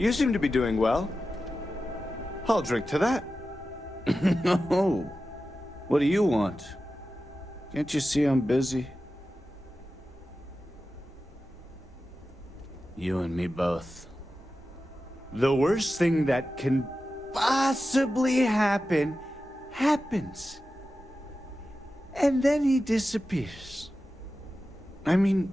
You seem to be doing well. I'll drink to that. No. What do you want? Can't you see I'm busy? You and me both. The worst thing that can possibly happen, happens. And then he disappears. I mean...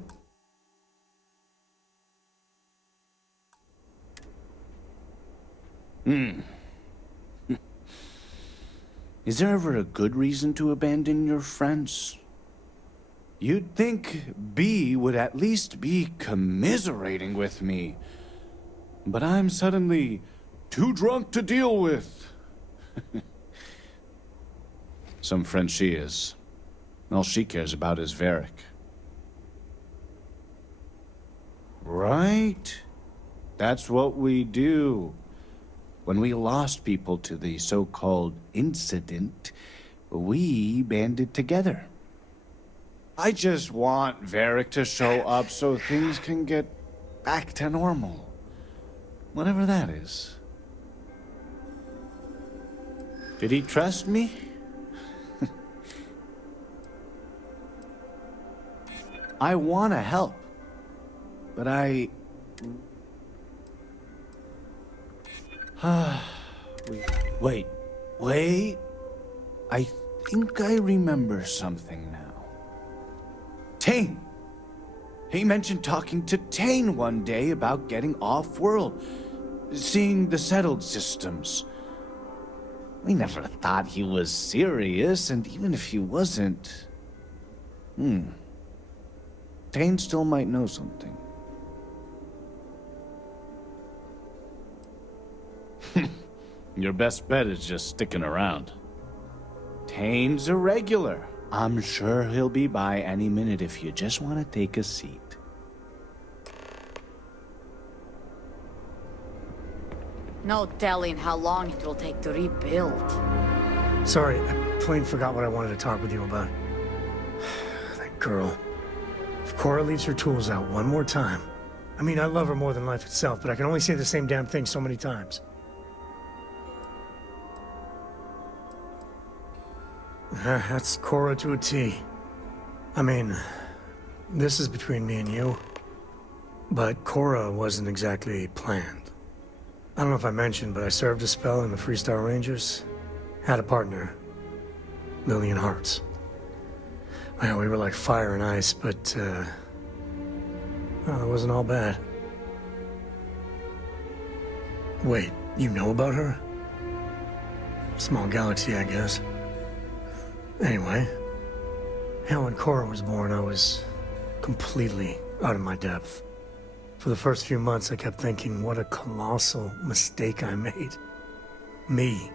Is there ever a good reason to abandon your friends? You'd think B would at least be commiserating with me. But I'm suddenly too drunk to deal with. Some friend she is. All she cares about is Varric. Right? That's what we do. When we lost people to the so-called incident, we banded together. I just want Varric to show up so things can get back to normal. Whatever that is. Did he trust me? I want to help, but Wait. I think I remember something now. Tane! He mentioned talking to Tane one day about getting off-world, seeing the settled systems. We never thought he was serious, and even if he wasn't... Tane still might know something. Your best bet is just sticking around. Tane's a regular. I'm sure he'll be by any minute if you just want to take a seat. No telling how long it will take to rebuild. Sorry, I plain forgot what I wanted to talk with you about. That girl. If Cora leaves her tools out one more time... I mean, I love her more than life itself, but I can only say the same damn thing so many times. That's Cora to a T. I mean, this is between me and you, but Cora wasn't exactly planned. I don't know if I mentioned, but I served a spell in the Freestar Rangers. Had a partner, Lillian Hartz. Well, we were like fire and ice, but, well, it wasn't all bad. Wait, you know about her? Small galaxy, I guess. Anyway, hell, when Cora was born, I was completely out of my depth. For the first few months, I kept thinking, what a colossal mistake I made. Me,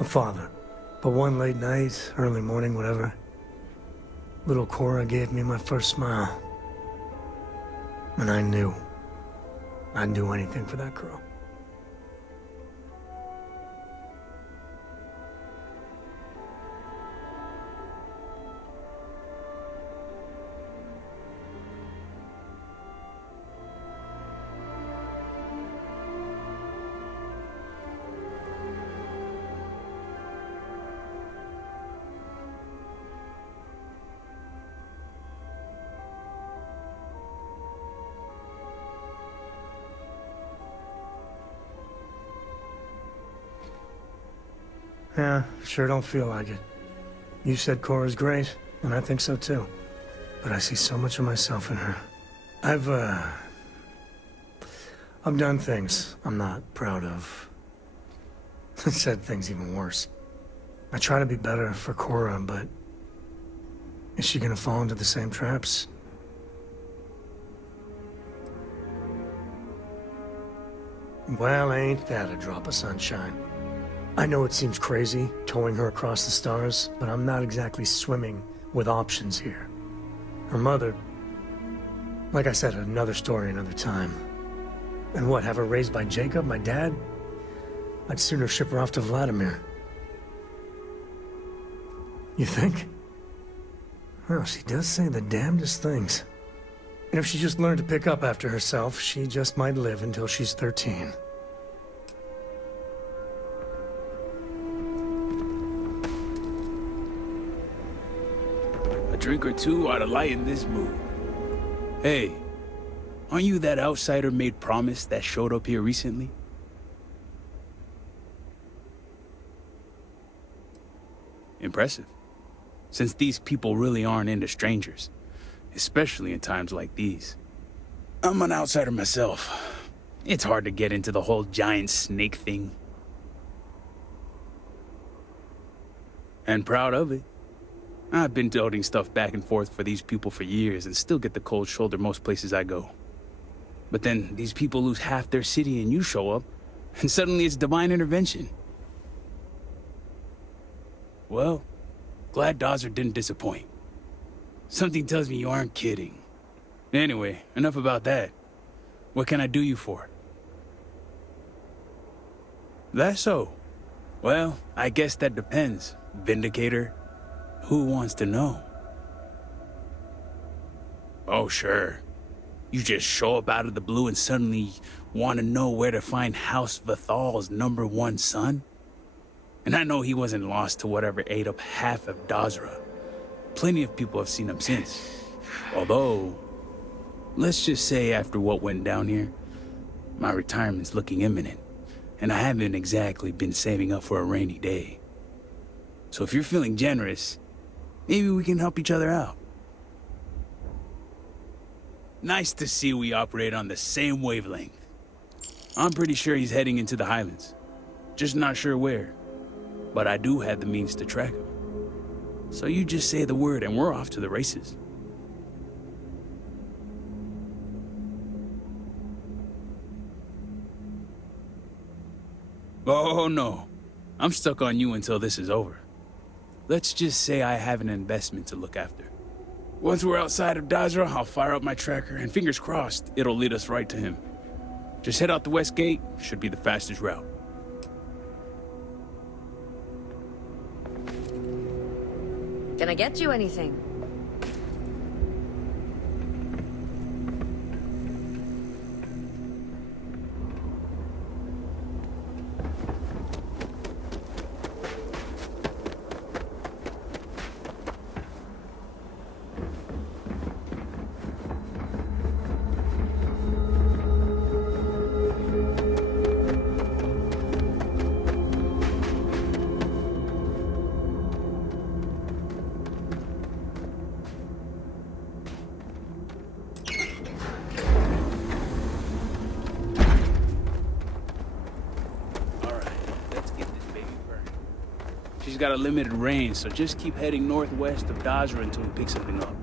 a father. But one late night, early morning, whatever, little Cora gave me my first smile. And I knew I'd do anything for that girl. Yeah, sure don't feel like it. You said Cora's great, and I think so too. But I see so much of myself in her. I've done things I'm not proud of. Said things even worse. I try to be better for Cora, but... is she gonna fall into the same traps? Well, ain't that a drop of sunshine? I know it seems crazy, towing her across the stars, but I'm not exactly swimming with options here. Her mother... like I said, another story, another time. And what, have her raised by Jacob, my dad? I'd sooner ship her off to Vladimir. You think? Well, she does say the damnedest things. And if she just learned to pick up after herself, she just might live until she's 13. A drink or two ought to lighten this mood. Hey, aren't you that outsider made promise that showed up here recently? Impressive. Since these people really aren't into strangers, especially in times like these. I'm an outsider myself. It's hard to get into the whole giant snake thing. And proud of it. I've been toting stuff back and forth for these people for years and still get the cold shoulder most places I go. But then these people lose half their city and you show up, and suddenly it's divine intervention. Well, glad Dodger didn't disappoint. Something tells me you aren't kidding. Anyway, enough about that. What can I do you for? That's so. Well, I guess that depends, Vindicator. Who wants to know? Oh, sure. You just show up out of the blue and suddenly want to know where to find House Vathal's #1 son? And I know he wasn't lost to whatever ate up half of Dazra. Plenty of people have seen him since. Although, let's just say after what went down here, my retirement's looking imminent, and I haven't exactly been saving up for a rainy day. So if you're feeling generous, maybe we can help each other out. Nice to see we operate on the same wavelength. I'm pretty sure he's heading into the Highlands. Just not sure where. But I do have the means to track him. So you just say the word and we're off to the races. Oh no, I'm stuck on you until this is over. Let's just say I have an investment to look after. Once we're outside of Dazra, I'll fire up my tracker and fingers crossed, it'll lead us right to him. Just head out the west gate, should be the fastest route. Can I get you anything? She's got a limited range, so just keep heading northwest of Dazra until we pick something up.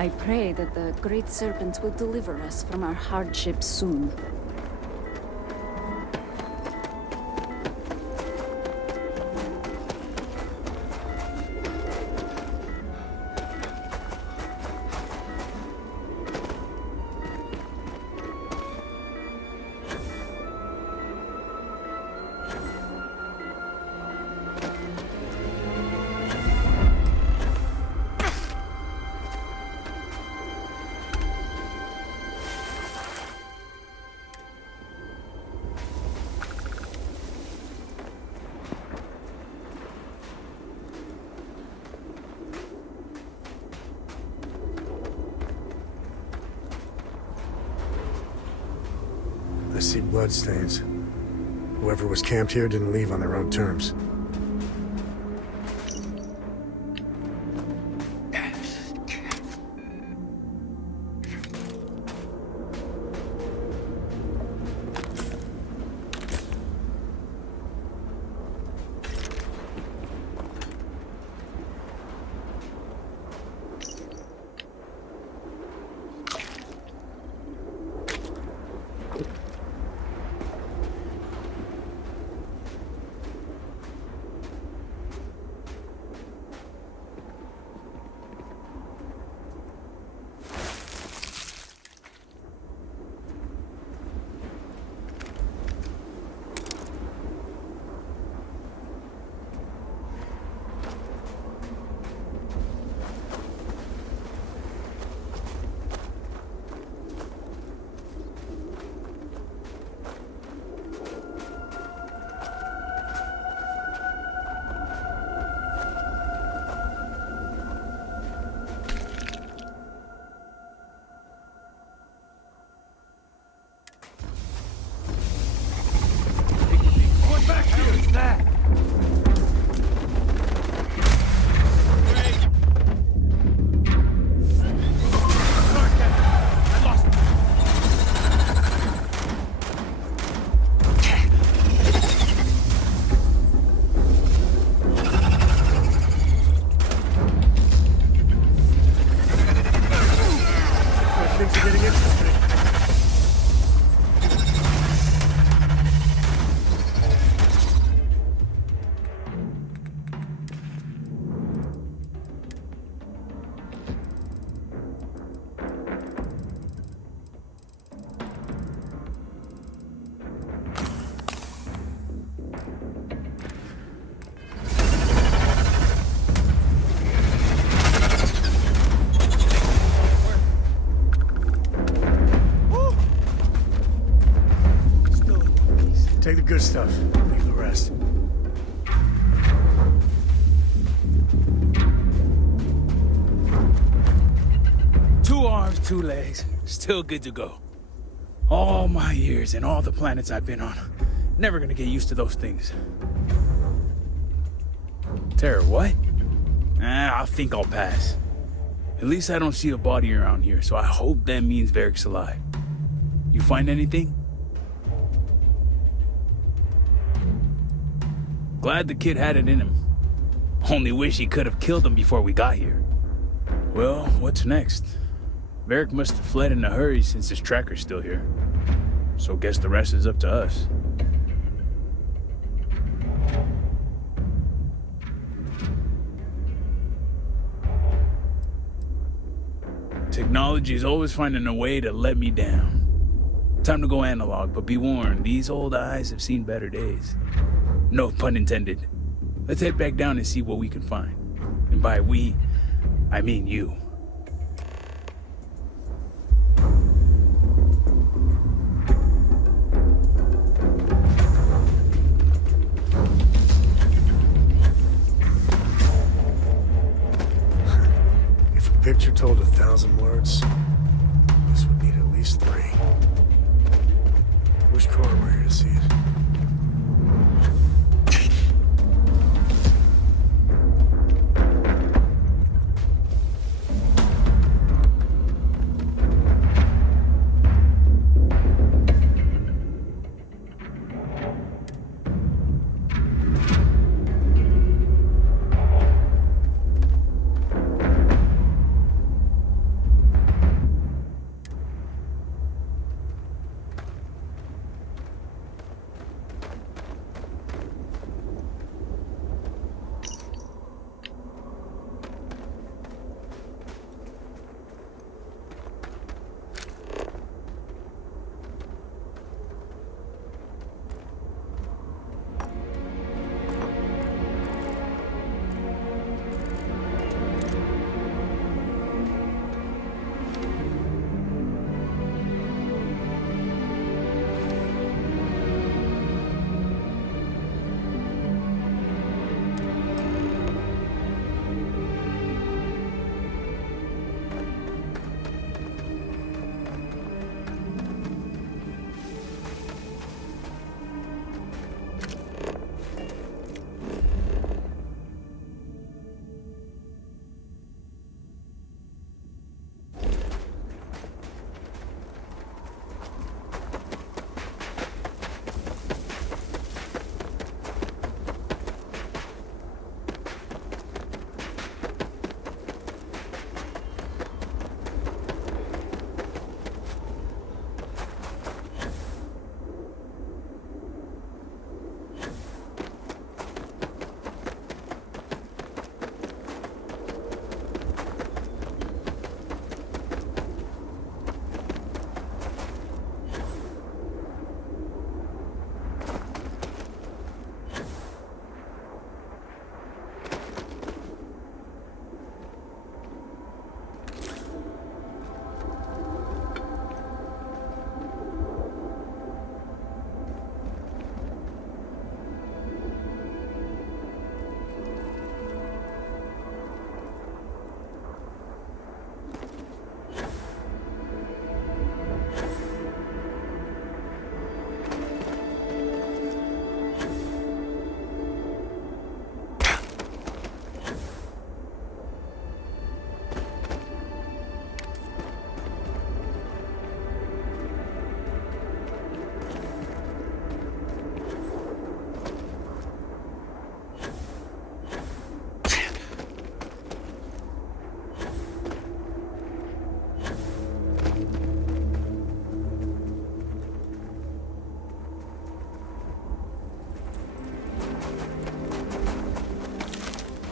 I pray that the Great Serpent will deliver us from our hardships soon. I see bloodstains. Whoever was camped here didn't leave on their own terms. Things are getting interesting. Take the good stuff, leave the rest. Two arms, two legs, still good to go. All my years and all the planets I've been on, never gonna get used to those things. Tara, what? I think I'll pass. At least I don't see a body around here, so I hope that means Varric's alive. You find anything? Glad the kid had it in him. Only wish he could have killed him before we got here. Well, what's next? Varric must have fled in a hurry since his tracker's still here. So guess the rest is up to us. Technology is always finding a way to let me down. Time to go analog, but be warned, these old eyes have seen better days. No pun intended. Let's head back down and see what we can find. And by we, I mean you. If a picture told 1,000 words, this would need at least 3. Wish Cora were here to see it.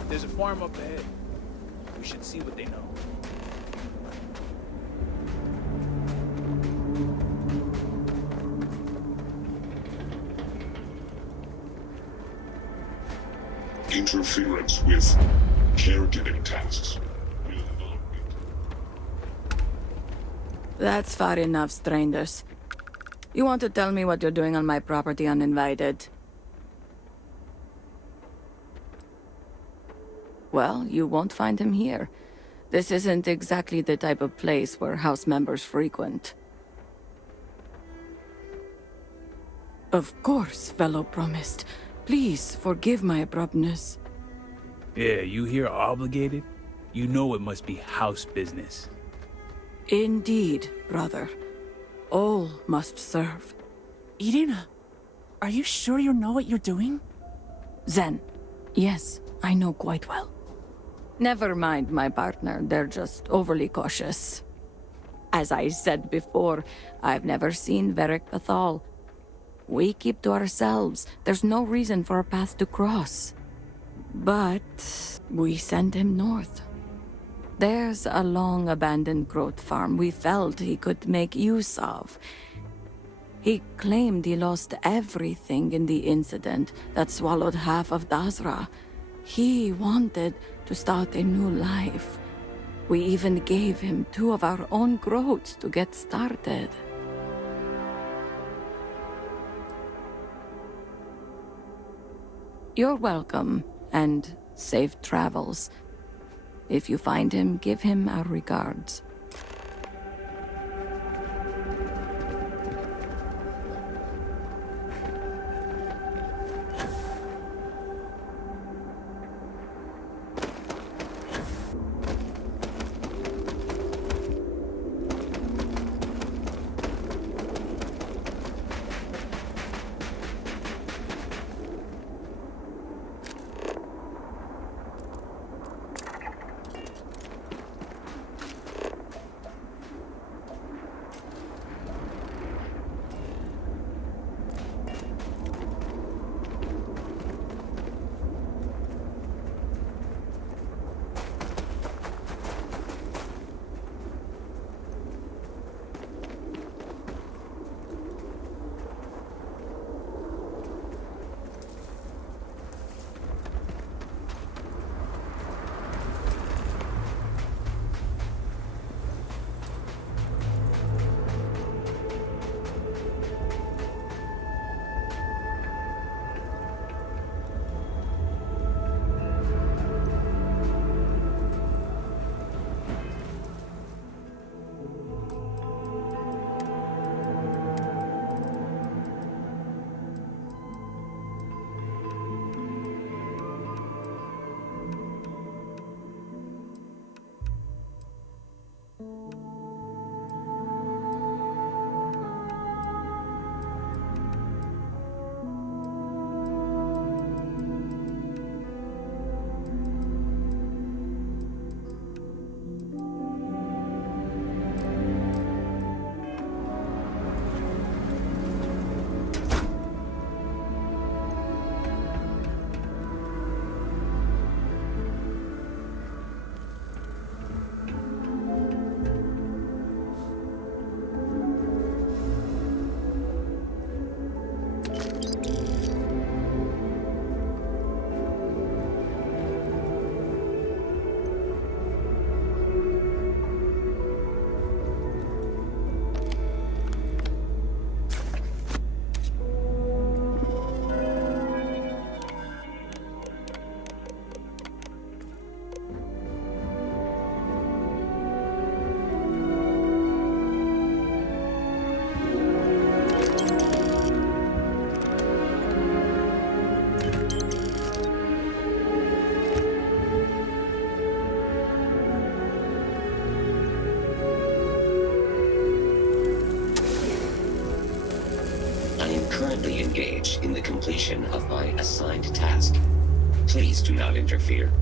There's a farm up ahead. We should see what they know. Interference with caregiving tasks. That's far enough, strangers. You want to tell me what you're doing on my property uninvited? Well, you won't find him here. This isn't exactly the type of place where house members frequent. Of course, fellow promised. Please forgive my abruptness. Yeah, you here obligated? You know it must be house business. Indeed, brother. All must serve. Irina, are you sure you know what you're doing? Zen, yes, I know quite well. Never mind my partner, they're just overly cautious. As I said before, I've never seen Varric Bethal. We keep to ourselves. There's no reason for a path to cross. But we send him north. There's a long-abandoned growth farm we felt he could make use of. He claimed he lost everything in the incident that swallowed half of Dazra. He wanted to start a new life. We even gave him 2 of our own growths to get started. You're welcome, and safe travels. If you find him, give him our regards. Currently engaged in the completion of my assigned task. Please do not interfere.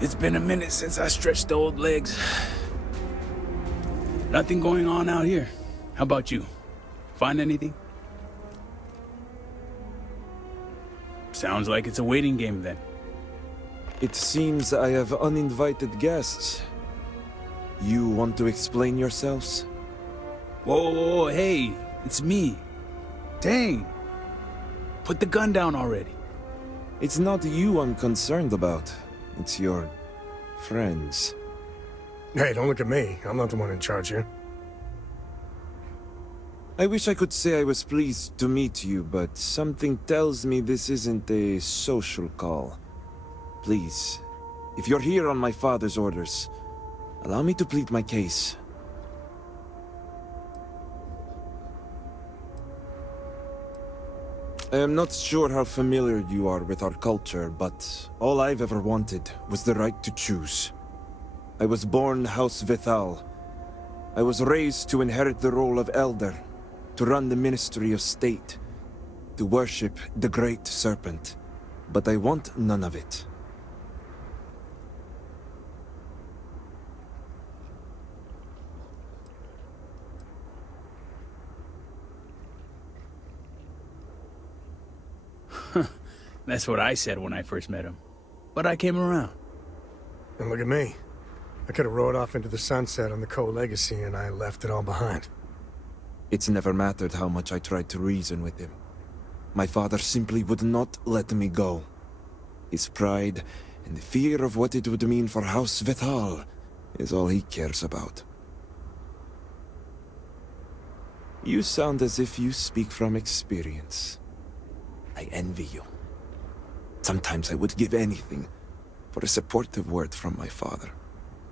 It's been a minute since I stretched the old legs. Nothing going on out here. How about you? Find anything? Sounds like it's a waiting game then. It seems I have uninvited guests. You want to explain yourselves? Whoa, hey, it's me. Dang. Put the gun down already. It's not you I'm concerned about. It's your friends. Hey, don't look at me. I'm not the one in charge here. I wish I could say I was pleased to meet you, but something tells me this isn't a social call. Please, if you're here on my father's orders, allow me to plead my case. I am not sure how familiar you are with our culture, but all I've ever wanted was the right to choose. I was born House Vithal. I was raised to inherit the role of elder, to run the Ministry of State, to worship the Great Serpent. But I want none of it. That's what I said when I first met him. But I came around. And look at me. I could have rode off into the sunset on the Coe legacy and I left it all behind. It's never mattered how much I tried to reason with him. My father simply would not let me go. His pride and the fear of what it would mean for House Vithal is all he cares about. You sound as if you speak from experience. I envy you. Sometimes I would give anything for a supportive word from my father.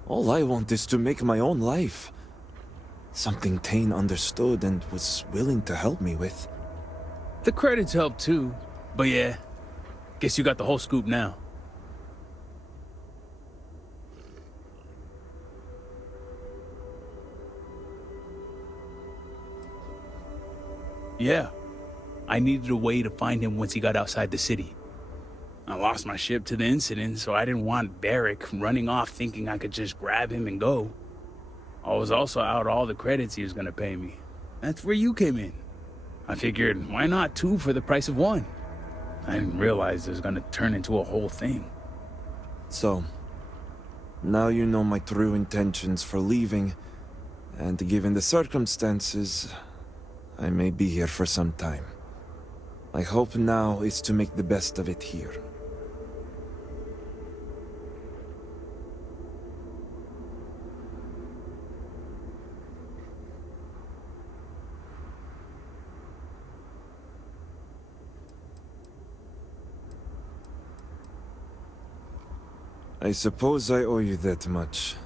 All I want is to make my own life. Something Tane understood and was willing to help me with. The credits help too. But yeah, guess you got the whole scoop now. Yeah, I needed a way to find him once he got outside the city. I lost my ship to the incident, so I didn't want Barrick running off thinking I could just grab him and go. I was also out all the credits he was gonna pay me. That's where you came in. I figured, why not two for the price of one? I didn't realize it was gonna turn into a whole thing. So, now you know my true intentions for leaving, and given the circumstances, I may be here for some time. My hope now is to make the best of it here. I suppose I owe you that much.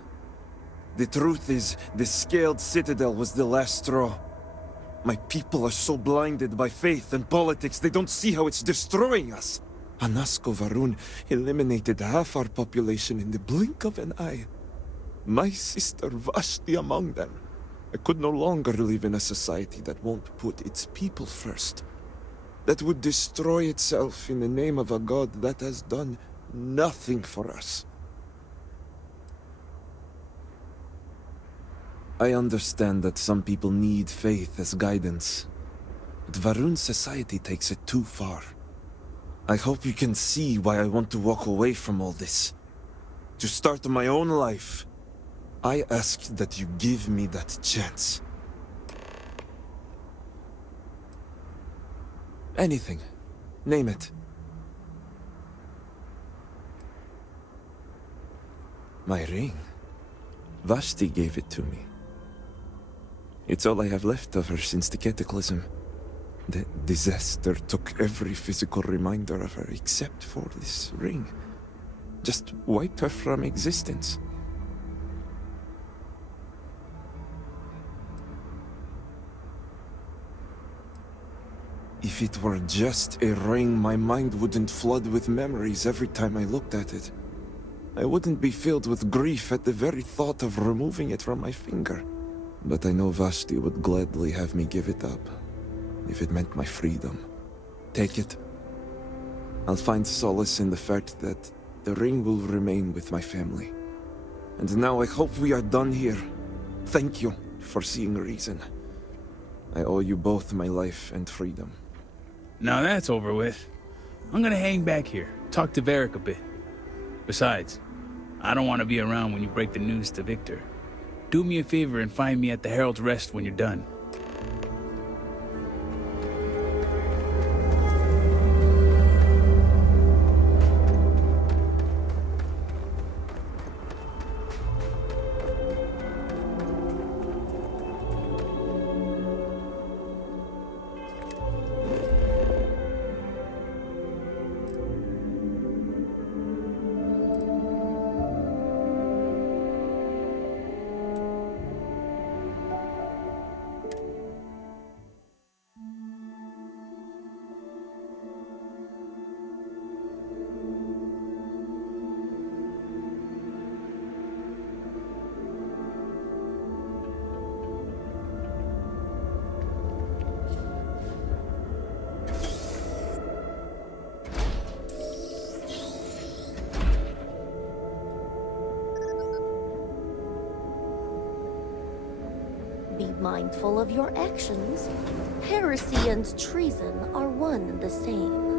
The truth is, the Scaled Citadel was the last straw. My people are so blinded by faith and politics, they don't see how it's destroying us. Anasko Varun eliminated half our population in the blink of an eye. My sister Vashti among them. I could no longer live in a society that won't put its people first. That would destroy itself in the name of a god that has done nothing for us. I understand that some people need faith as guidance, but Varun's society takes it too far. I hope you can see why I want to walk away from all this. To start my own life. I ask that you give me that chance. Anything. Name it. My ring. Vashti gave it to me. It's all I have left of her since the cataclysm. The disaster took every physical reminder of her except for this ring. Just wiped her from existence. If it were just a ring, my mind wouldn't flood with memories every time I looked at it. I wouldn't be filled with grief at the very thought of removing it from my finger. But I know Vashti would gladly have me give it up, if it meant my freedom. Take it. I'll find solace in the fact that the ring will remain with my family. And now I hope we are done here. Thank you for seeing reason. I owe you both my life and freedom. Now that's over with. I'm gonna hang back here, talk to Varric a bit. Besides, I don't want to be around when you break the news to Victor. Do me a favor and find me at the Herald's Rest when you're done. Be mindful of your actions. Heresy and treason are one and the same.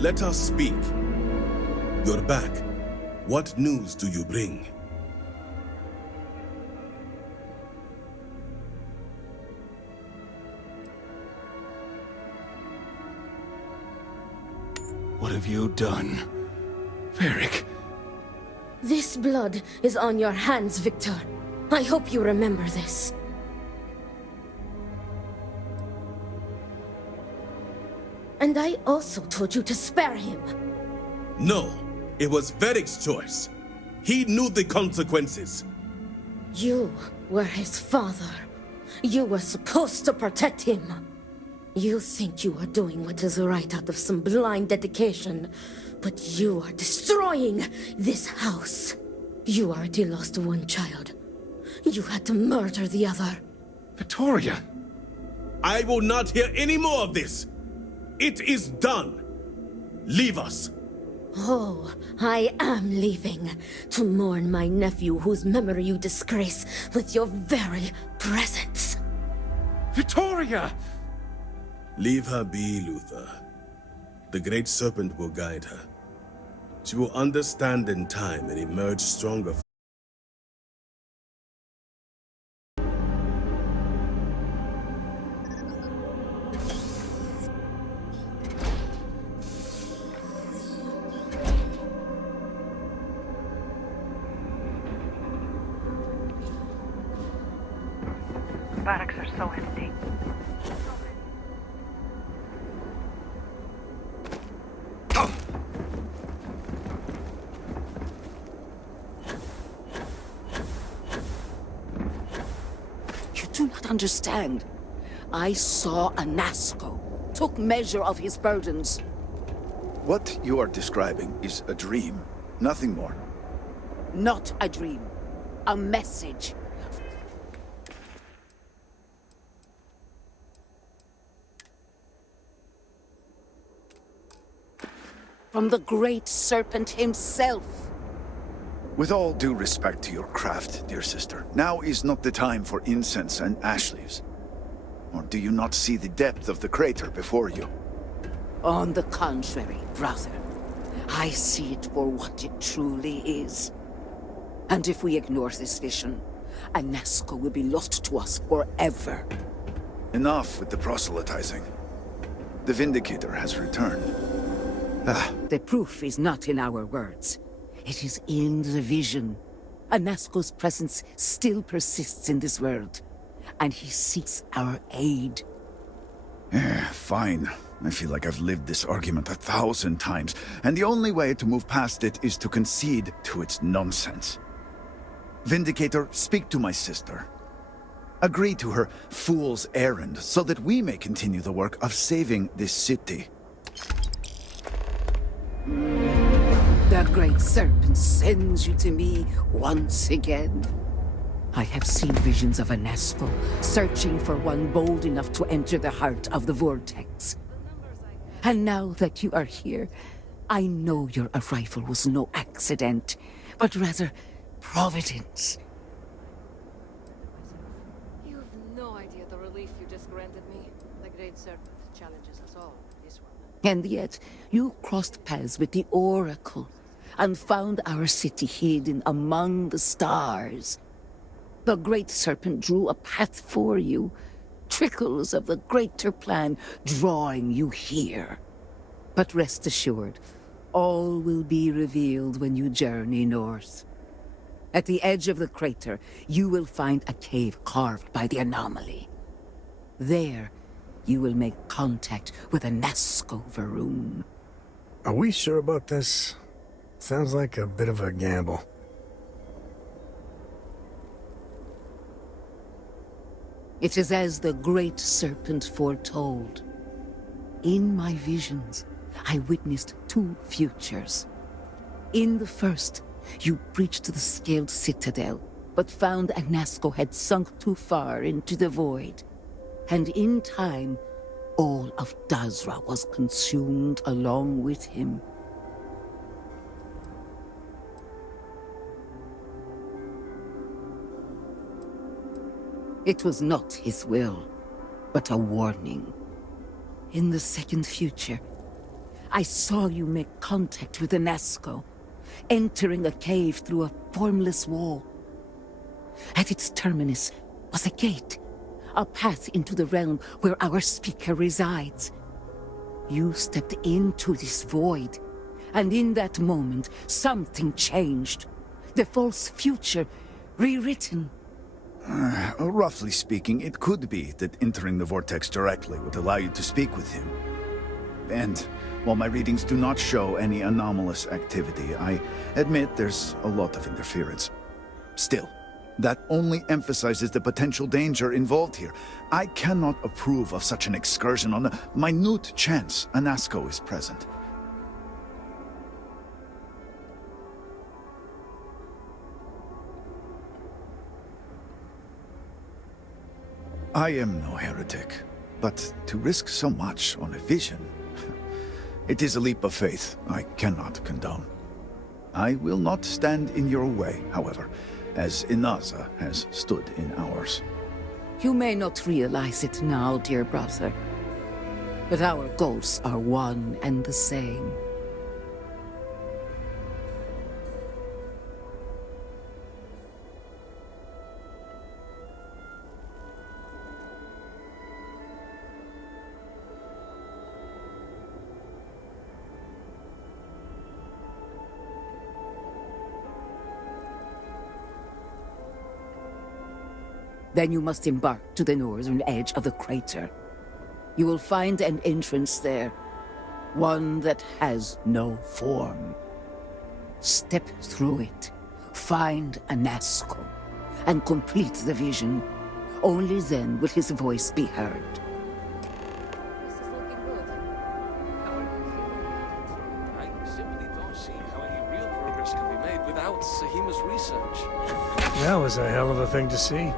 Let us speak. You're back. What news do you bring? What have you done, Varric? This blood is on your hands, Victor. I hope you remember this. And I also told you to spare him. No, it was Varric's choice. He knew the consequences. You were his father. You were supposed to protect him. You think you are doing what is right out of some blind dedication, but you are destroying this house. You already lost one child. You had to murder the other. Victoria! I will not hear any more of this. It is done. Leave us. Oh, I am leaving to mourn my nephew whose memory you disgrace with your very presence. Victoria! Leave her be, Luther. The Great Serpent will guide her. She will understand in time and emerge stronger. Barracks are so empty. You do not understand. I saw Anasco, took measure of his burdens. What you are describing is a dream, nothing more. Not a dream. A message. From the Great Serpent himself. With all due respect to your craft, dear sister, now is not the time for incense and ash leaves. Or do you not see the depth of the crater before you? On the contrary, brother. I see it for what it truly is. And if we ignore this vision, Anasco will be lost to us forever. Enough with the proselytizing. The Vindicator has returned. The proof is not in our words. It is in the vision. Anasco's presence still persists in this world, and he seeks our aid. Fine. I feel like I've lived this argument 1,000 times, and the only way to move past it is to concede to its nonsense. Vindicator, speak to my sister. Agree to her fool's errand so that we may continue the work of saving this city. That great serpent sends you to me once again. I have seen visions of Anasco searching for one bold enough to enter the heart of the vortex. And now that you are here, I know your arrival was no accident, but rather providence. You have no idea the relief you just granted me. The Great Serpent challenges us all, this one. And yet, you crossed paths with the Oracle and found our city hidden among the stars. The Great Serpent drew a path for you, trickles of the greater plan drawing you here. But rest assured, all will be revealed when you journey north. At the edge of the crater, you will find a cave carved by the anomaly. There, you will make contact with a Nazco Varun. Are we sure about this? Sounds like a bit of a gamble. It is as the Great Serpent foretold. In my visions, I witnessed two futures. In the first, you breached the scaled citadel, but found Anasco had sunk too far into the void. And in time, all of Dazra was consumed along with him. It was not his will, but a warning. In the second future, I saw you make contact with Anasco, entering a cave through a formless wall. At its terminus was a gate, a path into the realm where our speaker resides. You stepped into this void, and in that moment, something changed. The false future, rewritten. Roughly speaking, it could be that entering the vortex directly would allow you to speak with him. And while my readings do not show any anomalous activity, I admit there's a lot of interference. Still, that only emphasizes the potential danger involved here. I cannot approve of such an excursion on the minute chance Anasco is present. I am no heretic, but to risk so much on a vision, it is a leap of faith I cannot condone. I will not stand in your way, however, as Inaza has stood in ours. You may not realize it now, dear brother, but our goals are one and the same. Then you must embark to the northern edge of the crater. You will find an entrance there, one that has no form. Step through it, find Anasco, and complete the vision. Only then will his voice be heard. This is looking good. How are you feeling about it? I simply don't see how any real progress can be made without Sahima's research. That was a hell of a thing to see.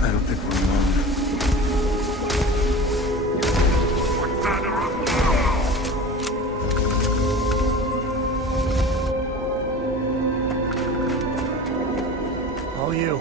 I don't think we're alone. All you.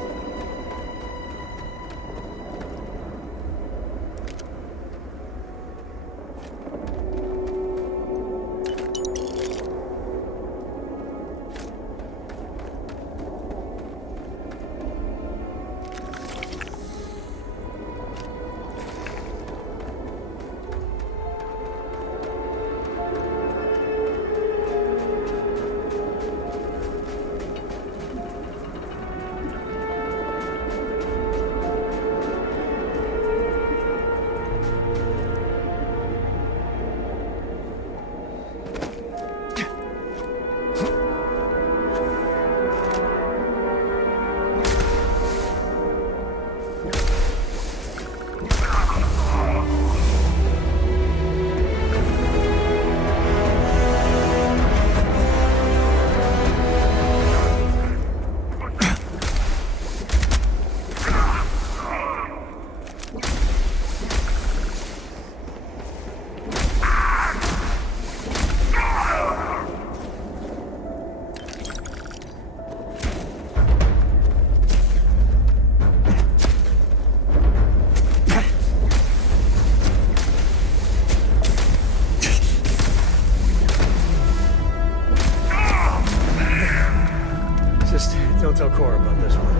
Just don't tell Cora about this one.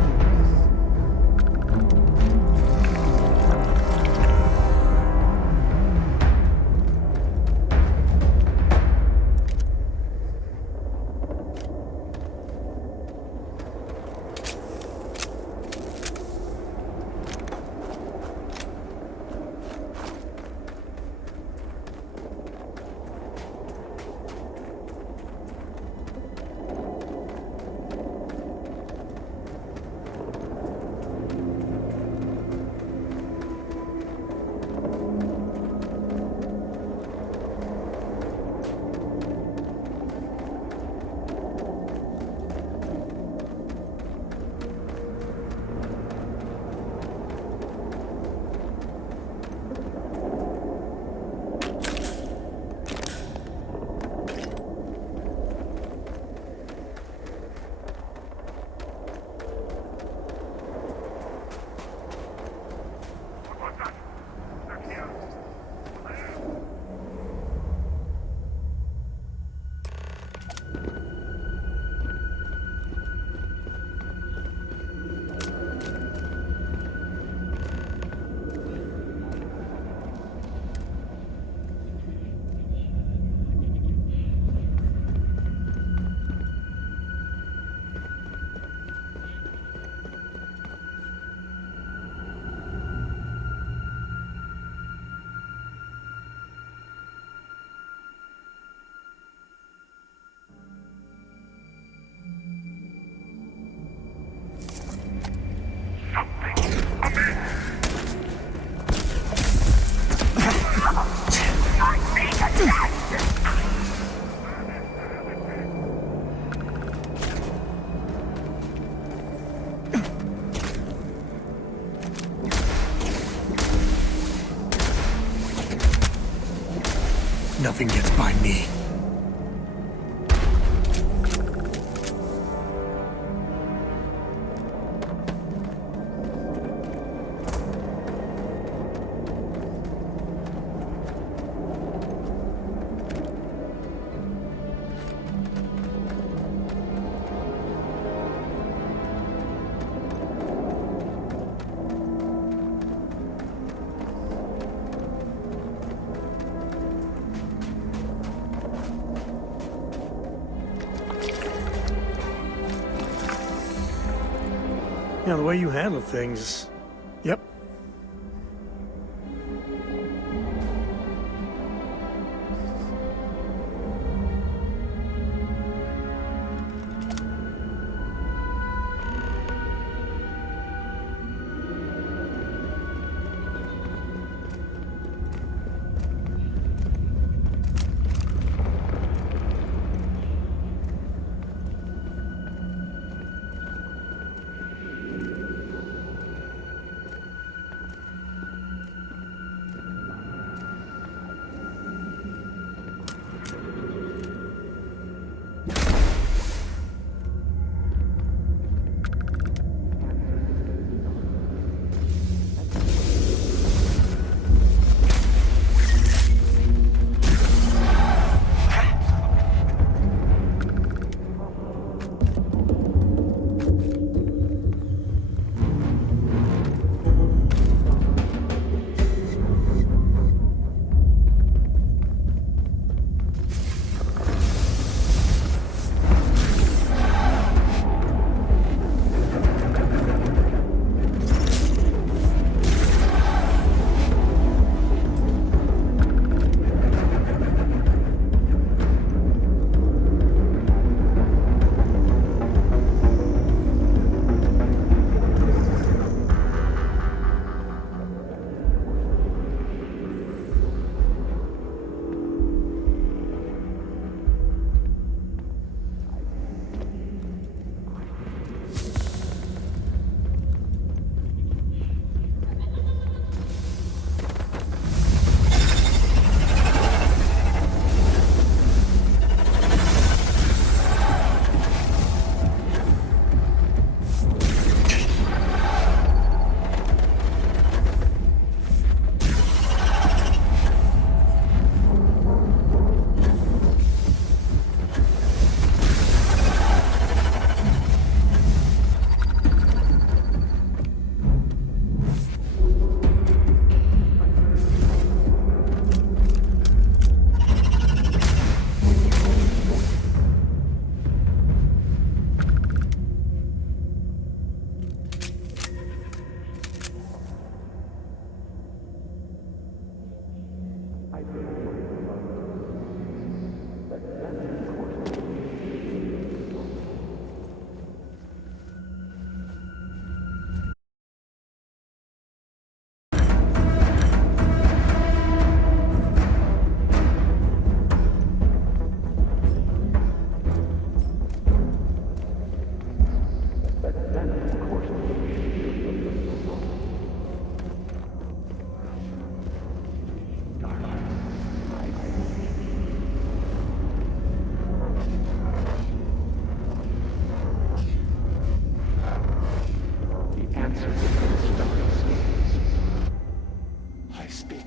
Nothing gets by me. You know, the way you handle things. Yep.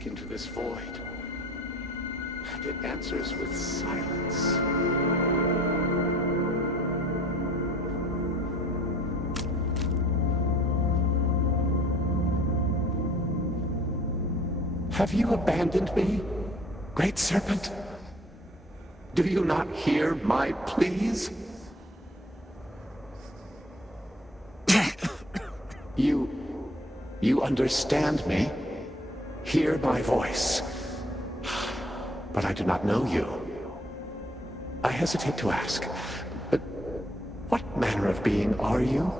speak into this void, and it answers with silence. Have you abandoned me, Great Serpent? Do you not hear my pleas? You understand me? Hear my voice. But I do not know you. I hesitate to ask, but what manner of being are you?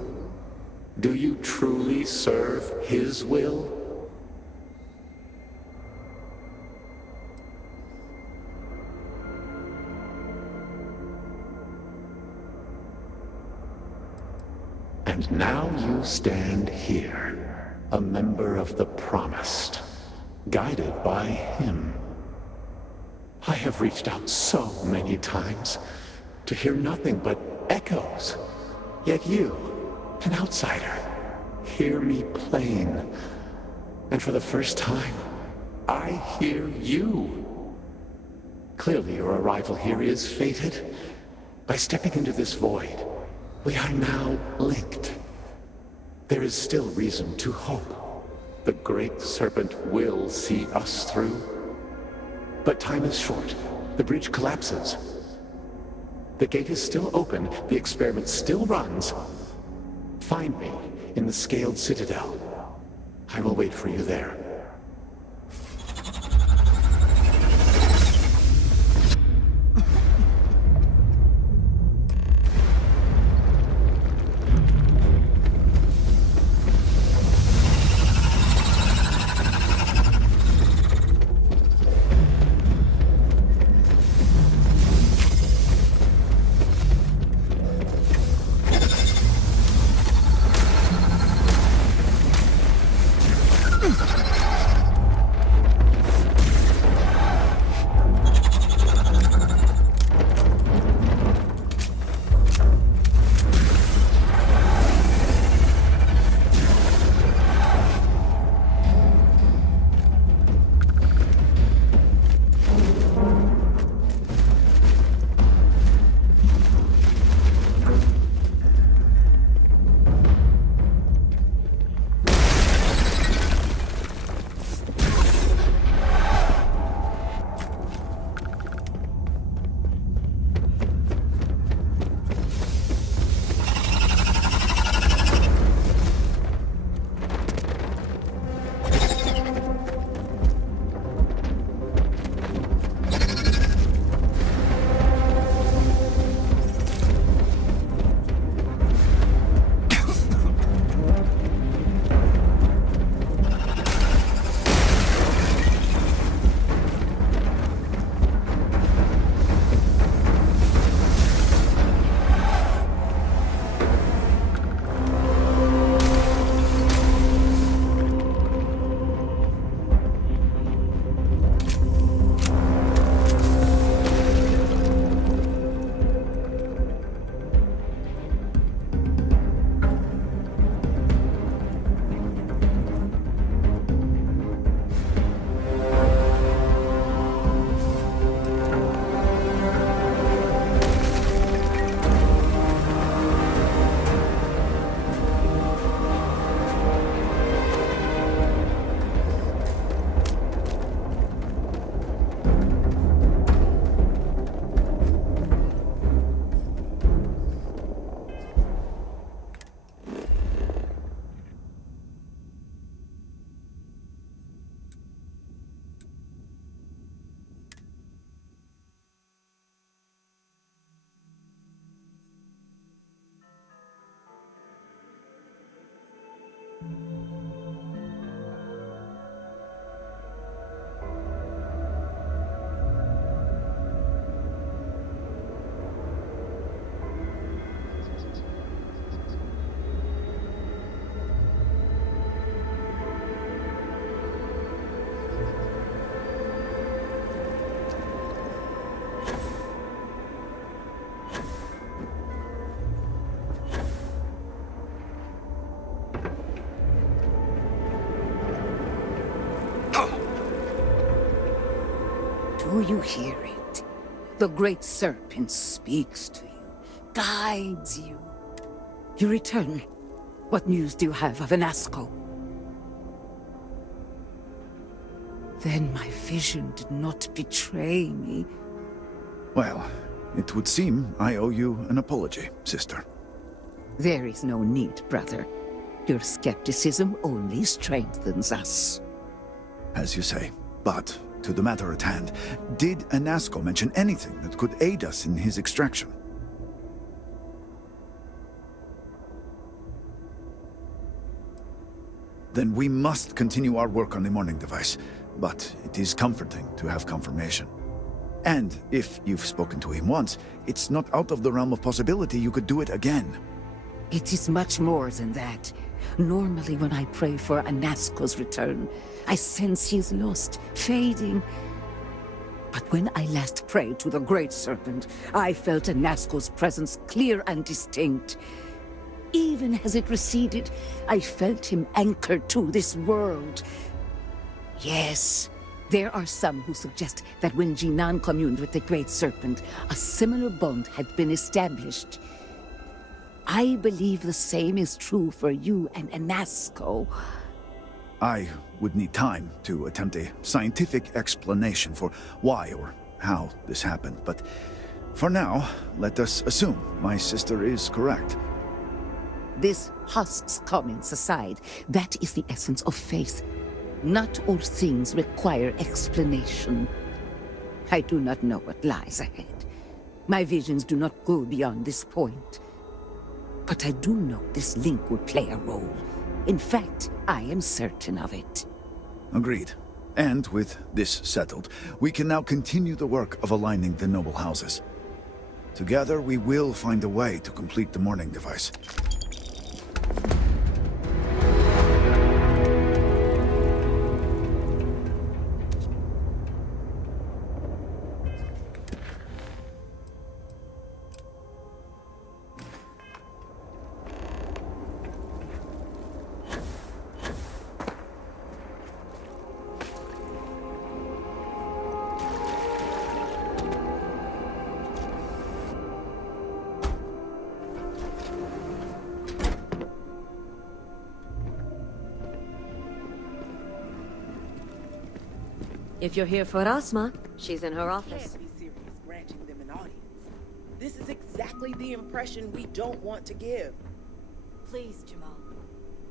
Do you truly serve his will? And now you stand here, a member of the Promised, guided by him. I have reached out so many times to hear nothing but echoes. Yet you, an outsider, hear me plain. And for the first time, I hear you. Clearly your arrival here is fated. By stepping into this void, we are now linked. There is still reason to hope. The Great Serpent will see us through. But time is short. The bridge collapses. The gate is still open. The experiment still runs. Find me in the Scaled Citadel. I will wait for you there. Do you hear it? The Great Serpent speaks to you, guides you. You return. What news do you have of Anasco? Then my vision did not betray me. Well, it would seem I owe you an apology, sister. There is no need, brother. Your skepticism only strengthens us. As you say. But, to the matter at hand, did Anasco mention anything that could aid us in his extraction? Then we must continue our work on the morning device. But it is comforting to have confirmation. And if you've spoken to him once, it's not out of the realm of possibility you could do it again. It is much more than that. Normally when I pray for Anasco's return, I sense he is lost, fading. But when I last prayed to the Great Serpent, I felt Anasco's presence clear and distinct. Even as it receded, I felt him anchored to this world. Yes, there are some who suggest that when Jinan communed with the Great Serpent, a similar bond had been established. I believe the same is true for you and Anasco. I would need time to attempt a scientific explanation for why or how this happened, but for now, let us assume my sister is correct. This husks comments aside, that is the essence of faith. Not all things require explanation. I do not know what lies ahead. My visions do not go beyond this point. But I do know this link will play a role. In fact, I am certain of it. Agreed. And with this settled, we can now continue the work of aligning the noble houses. Together, we will find a way to complete the morning device. If you're here for Asma, she's in her office. Can't be serious granting them an audience. This is exactly the impression we don't want to give. Please, Jamal.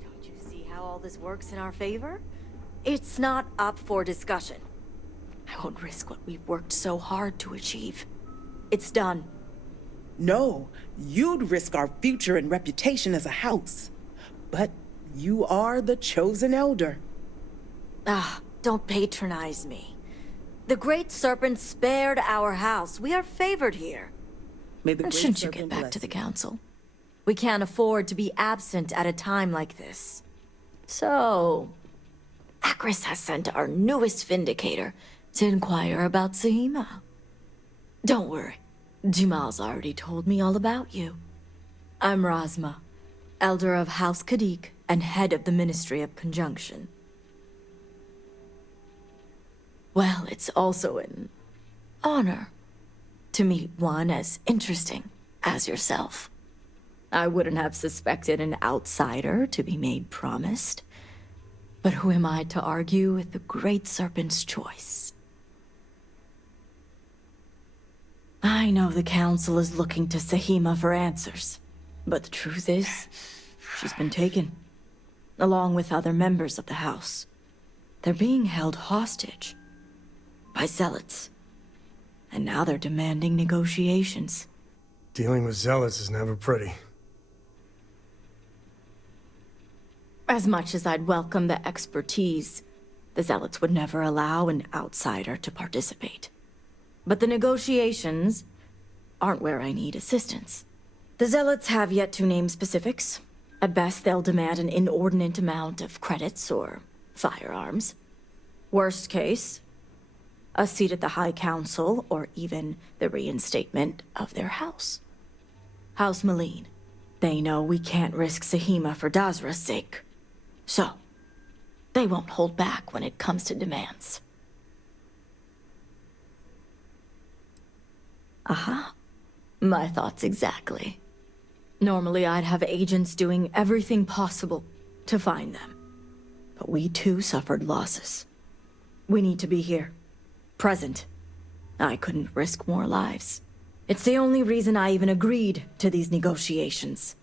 Don't you see how all this works in our favor? It's not up for discussion. I won't risk what we've worked so hard to achieve. It's done. No, you'd risk our future and reputation as a house. But you are the chosen elder. Ah, don't patronize me. The Great Serpent spared our house. We are favored here. May the And Great shouldn't you Serpent get back bless to the you. council? We can't afford to be absent at a time like this. So, Akris has sent our newest Vindicator to inquire about Sahima. Don't worry. Jamal's already told me all about you. I'm Razma, Elder of House Kadik and head of the Ministry of Conjunction. Well, it's also an honor to meet one as interesting as yourself. I wouldn't have suspected an outsider to be made promised. But who am I to argue with the Great Serpent's choice? I know the Council is looking to Sahima for answers, but the truth is, she's been taken, along with other members of the House. They're being held hostage by zealots, and now they're demanding negotiations. Dealing with zealots is never pretty. As much as I'd welcome the expertise, the zealots would never allow an outsider to participate. But the negotiations aren't where I need assistance. The zealots have yet to name specifics. At best, they'll demand an inordinate amount of credits or firearms. Worst case, a seat at the High Council or even the reinstatement of their house. House Maleen. They know we can't risk Sahima for Dazra's sake. So, they won't hold back when it comes to demands. Aha. My thoughts exactly. Normally, I'd have agents doing everything possible to find them. But we too suffered losses. We need to be here. Present. I couldn't risk more lives. It's the only reason I even agreed to these negotiations.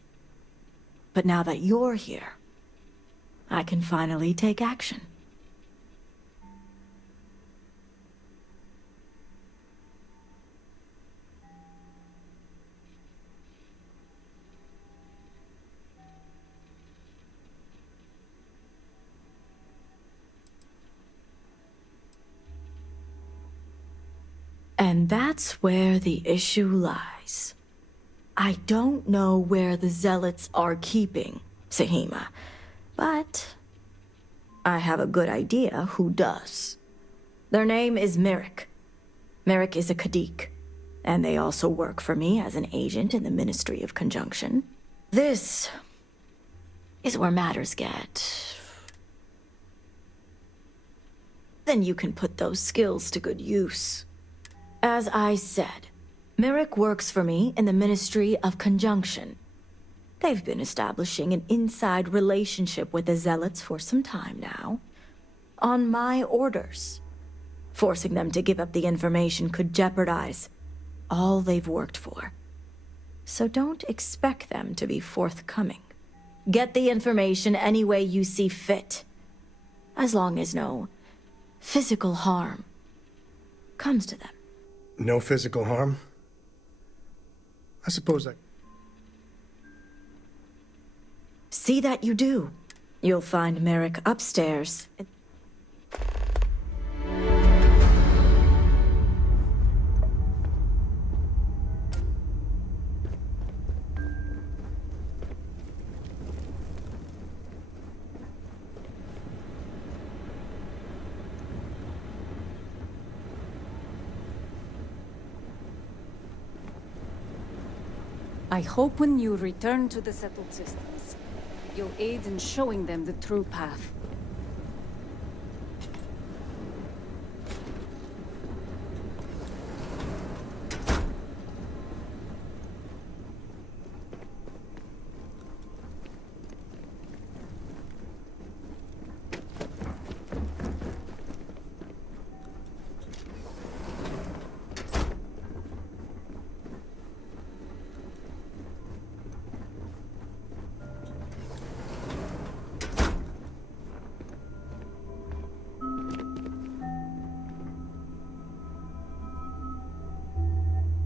But now that you're here, I can finally take action. And that's where the issue lies. I don't know where the Zealots are keeping Sahima, but I have a good idea who does. Their name is Merrick. Merrick is a Kadik, and they also work for me as an agent in the Ministry of Conjunction. This is where matters get... Then you can put those skills to good use. As I said, Merrick works for me in the Ministry of Conjunction. They've been establishing an inside relationship with the Zealots for some time now. On my orders. Forcing them to give up the information could jeopardize all they've worked for. So don't expect them to be forthcoming. Get the information any way you see fit. As long as no physical harm comes to them. No physical harm? I suppose I... See that you do. You'll find Merrick upstairs. I hope when you return to the settled systems, you'll aid in showing them the true path.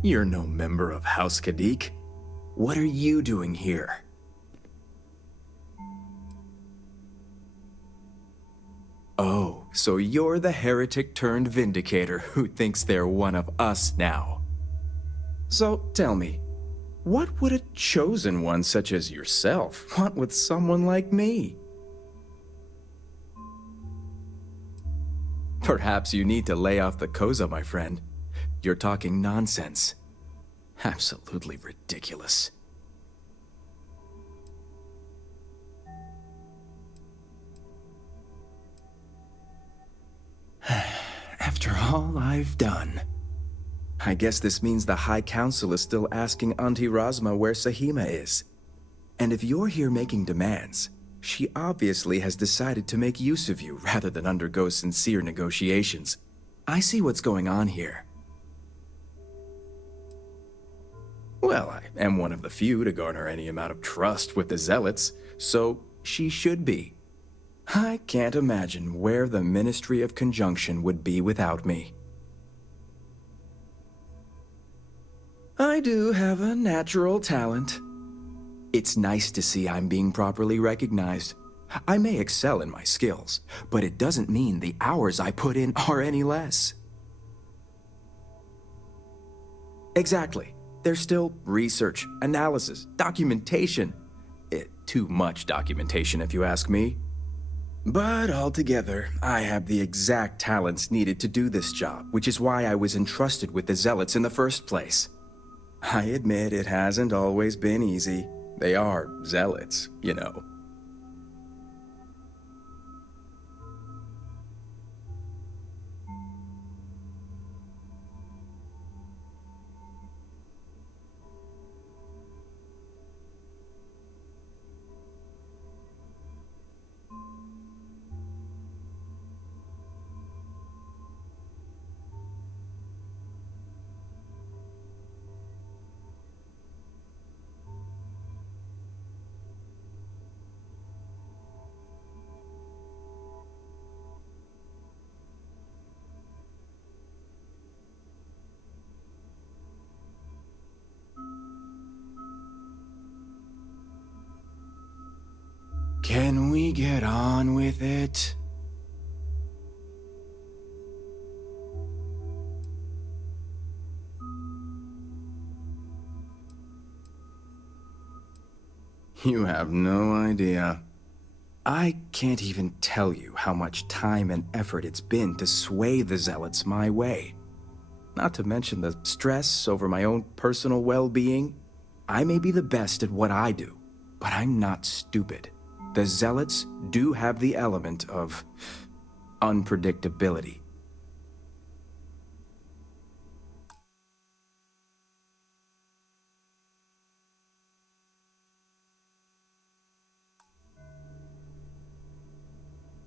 You're no member of House Kadik. What are you doing here? Oh, so you're the heretic turned vindicator who thinks they're one of us now. So tell me, what would a chosen one such as yourself want with someone like me? Perhaps you need to lay off the Koza, my friend. You're talking nonsense. Absolutely ridiculous. After all I've done. I guess this means the High Council is still asking Auntie Razma where Sahima is. And if you're here making demands, she obviously has decided to make use of you rather than undergo sincere negotiations. I see what's going on here. Well, I am one of the few to garner any amount of trust with the Zealots, so she should be. I can't imagine where the Ministry of Conjunction would be without me. I do have a natural talent. It's nice to see I'm being properly recognized. I may excel in my skills, but it doesn't mean the hours I put in are any less. Exactly. There's still research, analysis, documentation. Too much documentation, if you ask me. But altogether, I have the exact talents needed to do this job, which is why I was entrusted with the Zealots in the first place. I admit it hasn't always been easy. They are Zealots, you know. Can we get on with it? You have no idea. I can't even tell you how much time and effort it's been to sway the Zealots my way. Not to mention the stress over my own personal well-being. I may be the best at what I do, but I'm not stupid. The Zealots do have the element of unpredictability.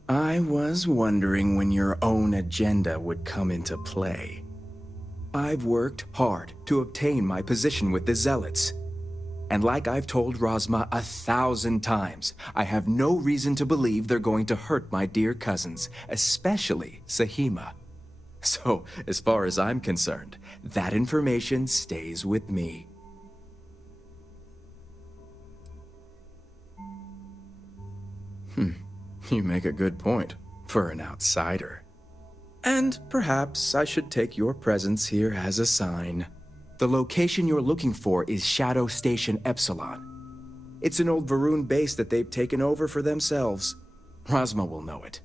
I was wondering when your own agenda would come into play. I've worked hard to obtain my position with the Zealots. And like I've told Rosma 1,000 times, I have no reason to believe they're going to hurt my dear cousins, especially Sahima. So, as far as I'm concerned, that information stays with me. You make a good point, for an outsider. And perhaps I should take your presence here as a sign. The location you're looking for is Shadow Station Epsilon. It's an old Varun base that they've taken over for themselves. Rosma will know it.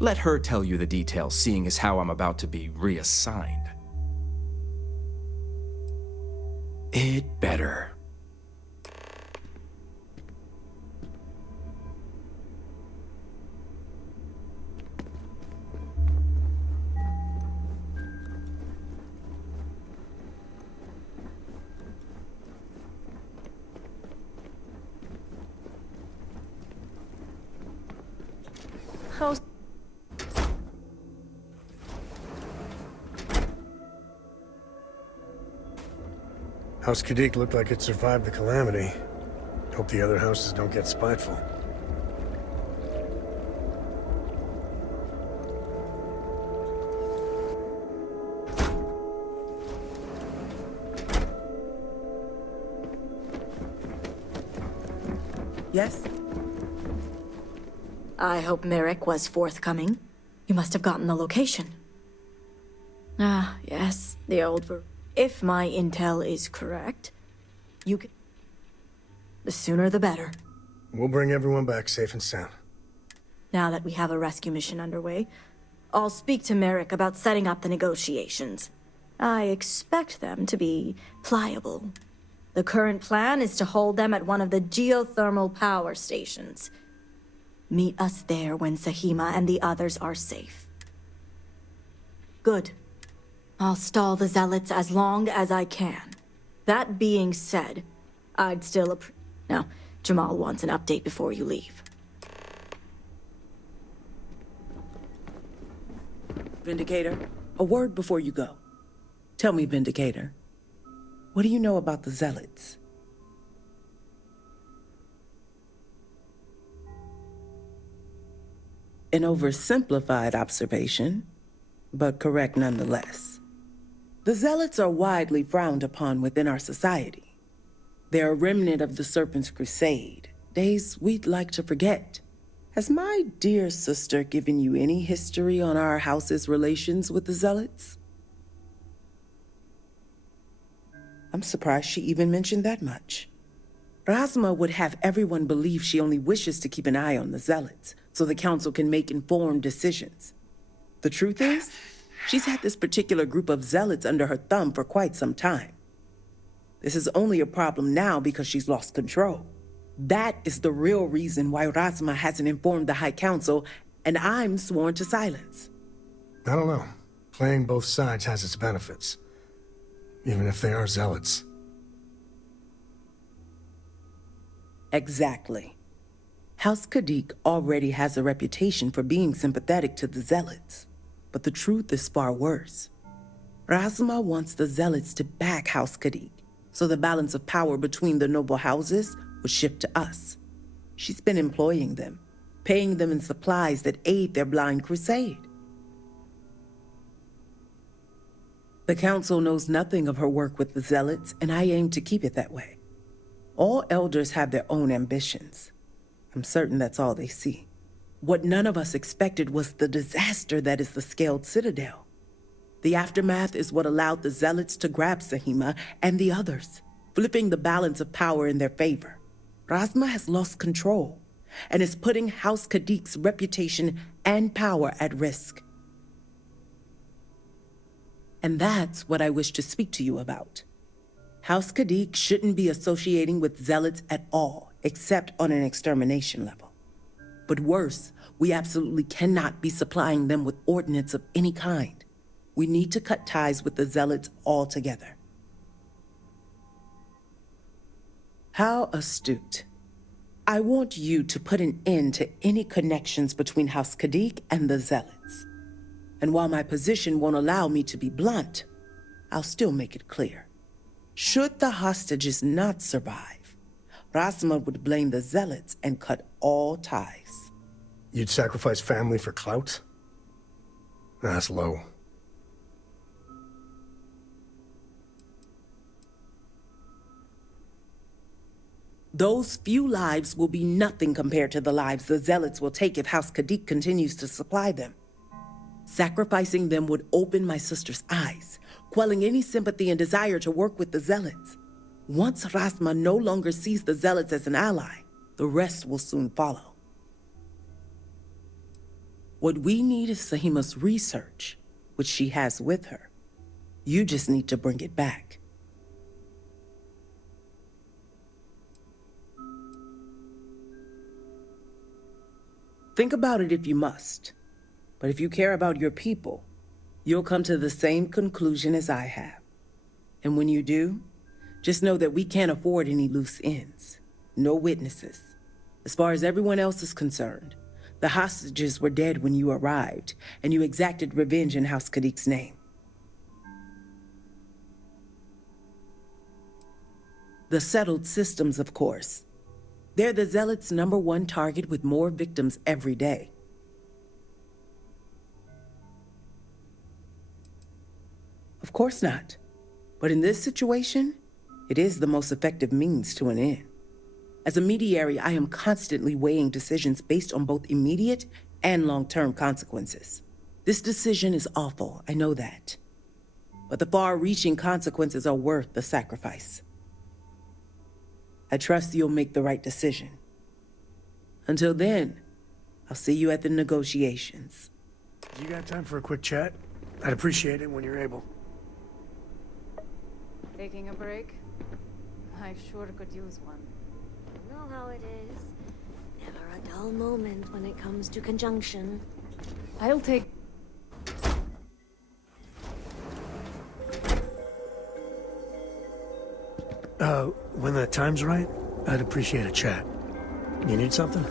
Let her tell you the details, seeing as how I'm about to be reassigned. It better. How's... House Kadik looked like it survived the calamity. Hope the other houses don't get spiteful. Yes? I hope Merrick was forthcoming. You must have gotten the location. Ah, yes, the old If my intel is correct, you can... The sooner the better. We'll bring everyone back safe and sound. Now that we have a rescue mission underway, I'll speak to Merrick about setting up the negotiations. I expect them to be pliable. The current plan is to hold them at one of the geothermal power stations. Meet us there when Sahima and the others are safe. Good. I'll stall the Zealots as long as I can. That being said, I'd still Now, Jamal wants an update before you leave. Vindicator, a word before you go. Tell me, Vindicator, what do you know about the Zealots? An oversimplified observation, but correct nonetheless. The Zealots are widely frowned upon within our society. They're a remnant of the Serpent's Crusade, days we'd like to forget. Has my dear sister given you any history on our house's relations with the Zealots? I'm surprised she even mentioned that much. Rasma would have everyone believe she only wishes to keep an eye on the Zealots, so the Council can make informed decisions. The truth is, she's had this particular group of Zealots under her thumb for quite some time. This is only a problem now because she's lost control. That is the real reason why Rasma hasn't informed the High Council, and I'm sworn to silence. I don't know. Playing both sides has its benefits. Even if they are Zealots. Exactly. House Kadik already has a reputation for being sympathetic to the Zealots. But the truth is far worse. Rasma wants the Zealots to back House Kadik, so the balance of power between the noble houses would shift to us. She's been employing them, paying them in supplies that aid their blind crusade. The Council knows nothing of her work with the Zealots, and I aim to keep it that way. All elders have their own ambitions. I'm certain that's all they see. What none of us expected was the disaster that is the Scaled Citadel. The aftermath is what allowed the Zealots to grab Sahima and the others, flipping the balance of power in their favor. Razma has lost control and is putting House Kadik's reputation and power at risk. And that's what I wish to speak to you about. House Kadik shouldn't be associating with Zealots at all, except on an extermination level. But worse, we absolutely cannot be supplying them with ordnance of any kind. We need to cut ties with the Zealots altogether. How astute. I want you to put an end to any connections between House Kadik and the Zealots. And while my position won't allow me to be blunt, I'll still make it clear. Should the hostages not survive, Razma would blame the Zealots and cut all ties. You'd sacrifice family for clout? That's low. Those few lives will be nothing compared to the lives the Zealots will take if House Kadik continues to supply them. Sacrificing them would open my sister's eyes, quelling any sympathy and desire to work with the Zealots. Once Razma no longer sees the Zealots as an ally, the rest will soon follow. What we need is Sahima's research, which she has with her. You just need to bring it back. Think about it if you must. But if you care about your people, you'll come to the same conclusion as I have. And when you do, just know that we can't afford any loose ends. No witnesses. As far as everyone else is concerned, the hostages were dead when you arrived, and you exacted revenge in House Kadik's name. The settled systems, of course. They're the Zealots' #1 target with more victims every day. Of course not. But in this situation, it is the most effective means to an end. As a mediary, I am constantly weighing decisions based on both immediate and long-term consequences. This decision is awful, I know that. But the far-reaching consequences are worth the sacrifice. I trust you'll make the right decision. Until then, I'll see you at the negotiations. You got time for a quick chat? I'd appreciate it when you're able. Taking a break? I sure could use one. You know how it is. Never a dull moment when it comes to conjunction. I'll take... When the time's right, I'd appreciate a chat. You need something?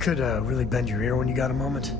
could really bend your ear when you got a moment.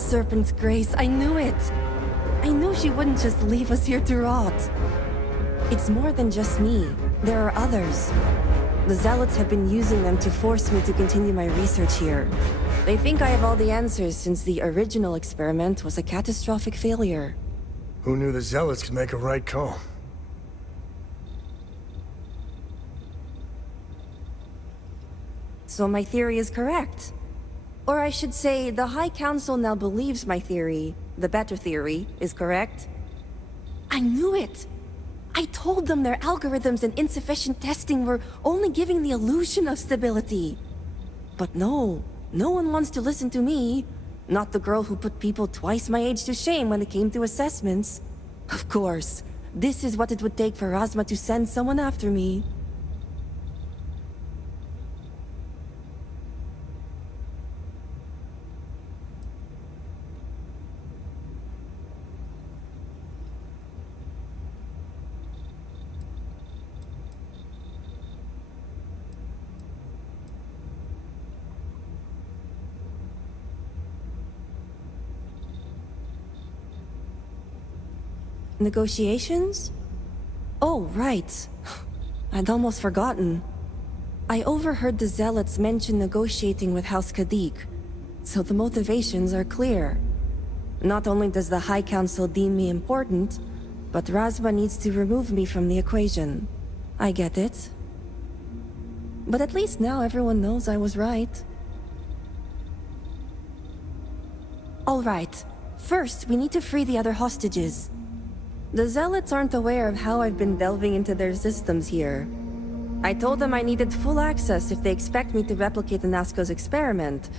Serpent's Grace, I knew it! I knew she wouldn't just leave us here to rot. It's more than just me. There are others. The Zealots have been using them to force me to continue my research here. They think I have all the answers since the original experiment was a catastrophic failure. Who knew the Zealots could make a right call? So my theory is correct. Or I should say, the High Council now believes my theory, the better theory, is correct. I knew it! I told them their algorithms and insufficient testing were only giving the illusion of stability. But no one wants to listen to me. Not the girl who put people twice my age to shame when it came to assessments. Of course, this is what it would take for Razma to send someone after me. Negotiations? Oh, right. I'd almost forgotten. I overheard the Zealots mention negotiating with House Kadik, so the motivations are clear. Not only does the High Council deem me important, but Razma needs to remove me from the equation. I get it. But at least now everyone knows I was right. All right. First, we need to free the other hostages. The Zealots aren't aware of how I've been delving into their systems here. I told them I needed full access if they expect me to replicate Anasco's experiment,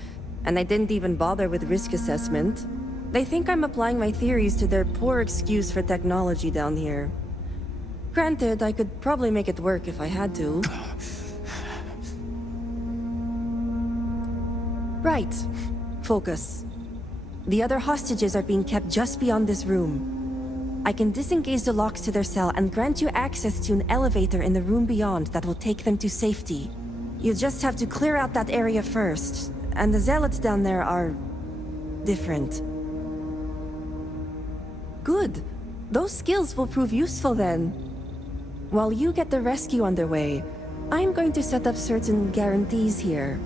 and I didn't even bother with risk assessment. They think I'm applying my theories to their poor excuse for technology down here. Granted, I could probably make it work if I had to. Right. Focus. The other hostages are being kept just beyond this room. I can disengage the locks to their cell and grant you access to an elevator in the room beyond that will take them to safety. You just have to clear out that area first, and the Zealots down there are... different. Good. Those skills will prove useful then. While you get the rescue underway, I'm going to set up certain guarantees here.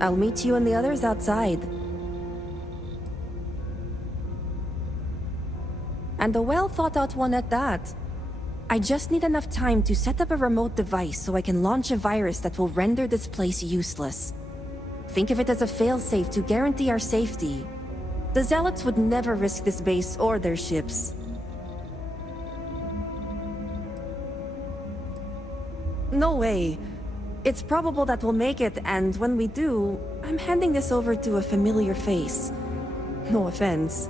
I'll meet you and the others outside. And a well-thought-out one at that. I just need enough time to set up a remote device so I can launch a virus that will render this place useless. Think of it as a failsafe to guarantee our safety. The Zealots would never risk this base or their ships. No way. It's probable that we'll make it, and when we do, I'm handing this over to a familiar face. No offense.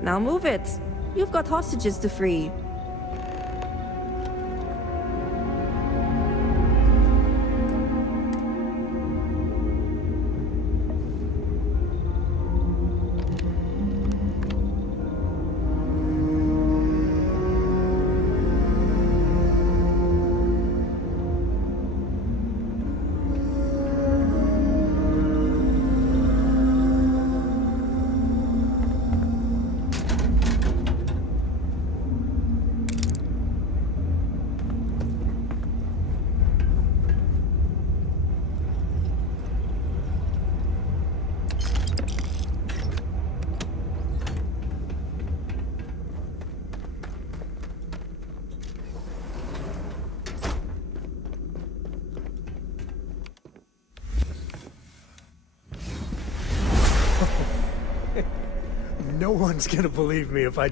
Now move it. You've got hostages to free. No one's gonna believe me if I...